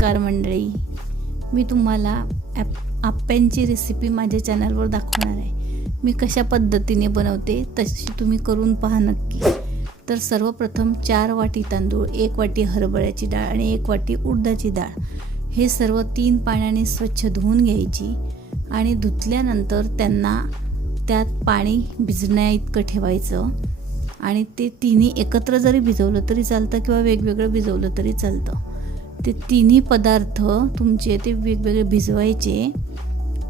नमस्कार मंडळी. मी तुम्हाला ॲप आप्यांची रेसिपी माझ्या चॅनलवर दाखवणार आहे. मी कशा पद्धतीने बनवते तशी तुम्ही करून पहा नक्की. तर सर्वप्रथम चार वाटी तांदूळ एक वाटी हरभऱ्याची डाळ आणि एक वाटी उडदाची डाळ. हे सर्व तीन पाण्याने स्वच्छ धुवून घ्यायची आणि धुतल्यानंतर त्यांना त्यात पाणी भिजण्या इतकं ठेवायचं आणि ते तिन्ही एकत्र जरी भिजवलं तरी चालतं किंवा वेगवेगळं भिजवलं तरी चालतं. ते तिन्ही पदार्थ तुमचे ते वेगवेगळे भिजवायचे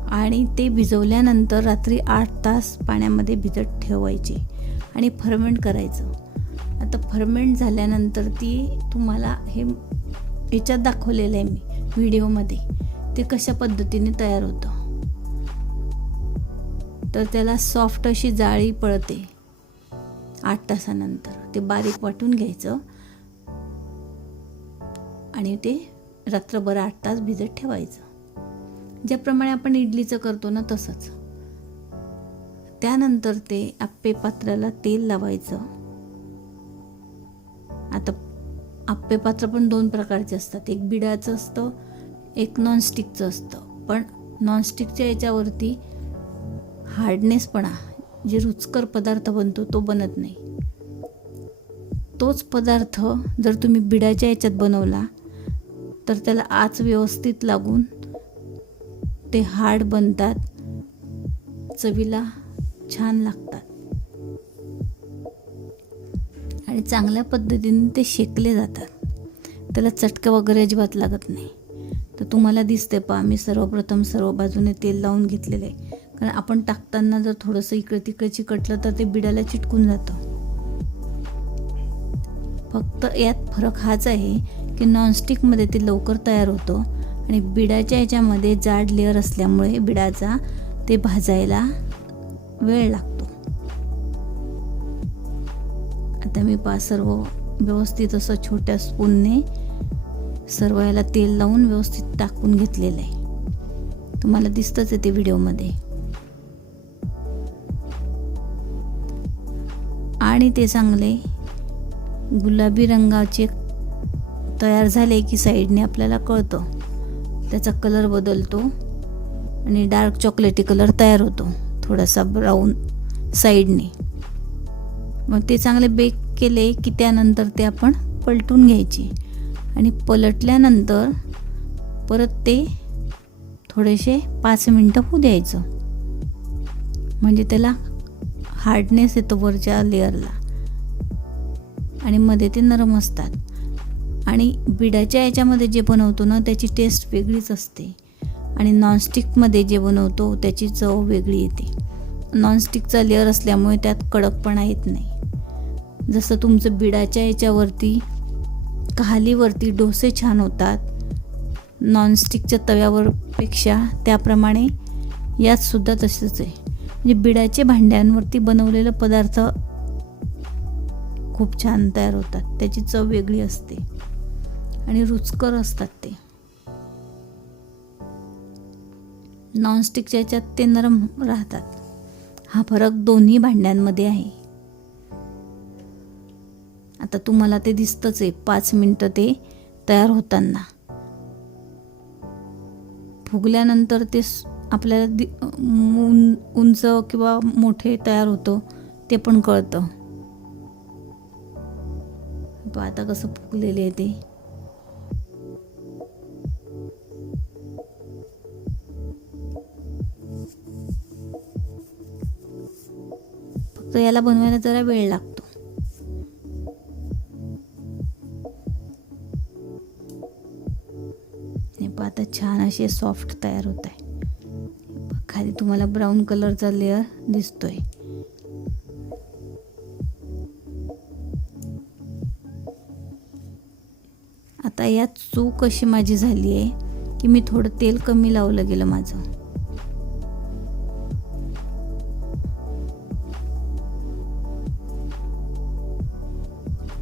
आणि ते भिजवल्यानंतर रात्री आठ तास पाण्यामध्ये भिजत ठेवायचे आणि फर्मेंट करायचं. आता फर्मेंट झाल्यानंतर ती तुम्हाला हे याच्यात दाखवलेलं आहे मी व्हिडिओमध्ये. ते कशा पद्धतीने तयार होतं. तर त्याला सॉफ्ट अशी जाळी पळते. आठ तासानंतर ते बारीक वाटून घ्यायचं. आणि ते रात्रभर आठ तास भिजत ठेवायचं. ज्याप्रमाणे आपण इडलीचं करतो ना तसंच. त्यानंतर ते आप्पे पात्राला तेल लावायचं. आता आप्पे पात्र पण दोन प्रकारचे असतात. एक बिडाचं असतं एक नॉनस्टिकचं असतं. पण नॉनस्टिकच्या याच्यावरती हार्डनेसपणा जे रुचकर पदार्थ बनतो तो बनत नाही. तोच पदार्थ जर तुम्ही बिडाच्या याच्यात बनवला तर त्याला आच व्यवस्थित लागून ते हार्ड बनतात. चवीला छान लागतात. आणि चांगल्या पद्धतीने ते शेकले जातात. त्याला चटका वगैरे अजिबात लागत नाही. तर तुम्हाला दिसते पहा मी सर्वप्रथम सर्व बाजूने तेल लावून घेतलेलं आहे. कारण आपण टाकताना जर थोडंसं इकडे तिकडे चिकटलं तर ते बिडाला चिटकून जातं. फक्त यात फरक हाच आहे की नॉनस्टिकमध्ये ते लवकर तयार होतं. आणि बिडाच्या याच्यामध्ये जाड लेअर असल्यामुळे बिडाचा ते भाजायला वेळ लागतो. आता मी पा सर्व व्यवस्थित असं छोट्या स्पूनने सर्व याला तेल लावून व्यवस्थित टाकून घेतलेलं आहे. तुम्हाला दिसतंच आहे ते व्हिडिओमध्ये. आणि ते चांगले गुलाबी रंगाचे तयार झाले की साईडने आपल्याला कळतं. त्याचा कलर बदलतो आणि डार्क चॉकलेटी कलर तयार होतो थोडासा ब्राऊन साईडने. मग ते चांगले बेक केले की त्यानंतर ते आपण पलटून घ्यायचे. आणि पलटल्यानंतर परत ते थोडेसे पाच मिनटं होऊ द्यायचं. म्हणजे त्याला हार्डनेस येतो वरच्या लेअरला आणि मध्ये ते नरम असतात. आणि बिडाच्या याच्यामध्ये जे बनवतो ना त्याची टेस्ट वेगळीच असते. आणि नॉनस्टिकमध्ये जे बनवतो त्याची चव वेगळी येते. नॉनस्टिकचा लेअर असल्यामुळे त्यात कडकपणा येत नाही. जसं तुमचं बिडाच्या याच्यावरती कहालीवरती डोसे छान होतात नॉनस्टिकच्या तव्यावरपेक्षा त्याप्रमाणे यातसुद्धा तसंच आहे. म्हणजे बिडाचे भांड्यांवरती बनवलेलं पदार्थ खूप छान तयार होतात. त्याची चव वेगळी असते. आणि रुचकर असतात ते. नॉनस्टिकच्या याच्यात ते नरम राहतात. हा फरक दोन्ही भांड्यांमध्ये आहे. आता तुम्हाला ते दिसतंच आहे पाच मिनटं ते तयार होताना. फुगल्यानंतर ते आपल्याला दि उंच किंवा मोठे तयार होतं ते पण कळतं. आता कसं फुगलेले आहे ते. तर याला बनवायला जरा वेळ लागतो. आता छान असे सॉफ्ट तयार होत आहे. खाली तुम्हाला ब्राऊन कलरचा लेअर दिसतोय. आता यात चूक अशी माझी झाली आहे की मी थोडं तेल कमी लावलं गेलं माझं.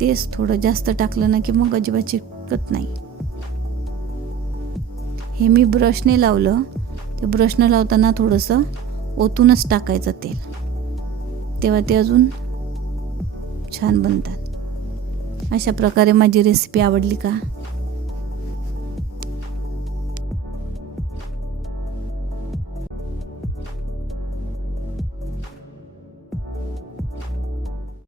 तेच थोडं जास्त टाकलं ना की मग अजिबात चिकट नाही. हे मी ब्रशने लावलं. ते ब्रशनं लावताना थोडंसं ओतूनच टाकायचं तेल. तेव्हा ते अजून छान बनतात. अशा प्रकारे माझी रेसिपी आवडली का?